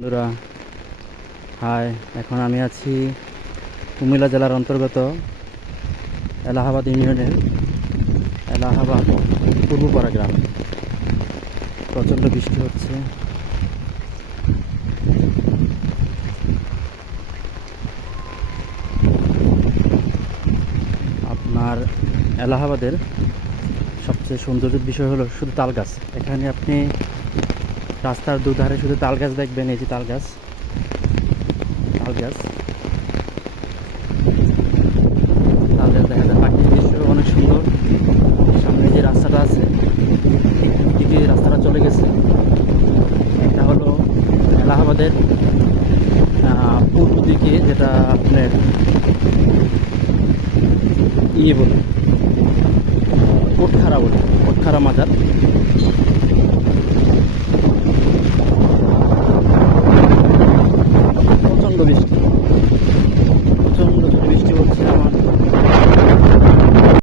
বন্ধুরা, হাই। এখন আমি আছি কুমিল্লা জেলার অন্তর্গত এলাহাবাদ ইউনিয়নের এলাহাবাদ পূর্বপাড়া গ্রামে। প্রচণ্ড বৃষ্টি হচ্ছে। আপনার এলাহাবাদের সবচেয়ে সৌন্দর্যের বিষয় হলো শুধু তাল গাছ। এখানে আপনি রাস্তার দুধারে শুধু তাল গাছ দেখবেন। এই যে তাল গাছ, তাল গাছ, তাল গাছ দেখা যায়। প্রাকৃতিক দৃশ্য অনেক সুন্দর। সামনে যে রাস্তাটা আছে, ঠিক দিকে রাস্তাটা চলে গেছে। এটা হলো এলাহাবাদের পূর্ব দিকে, যেটা আপনার বলে কোটখারা বলে, কোটখারা মাজার। প্রচণ্ড বৃষ্টি।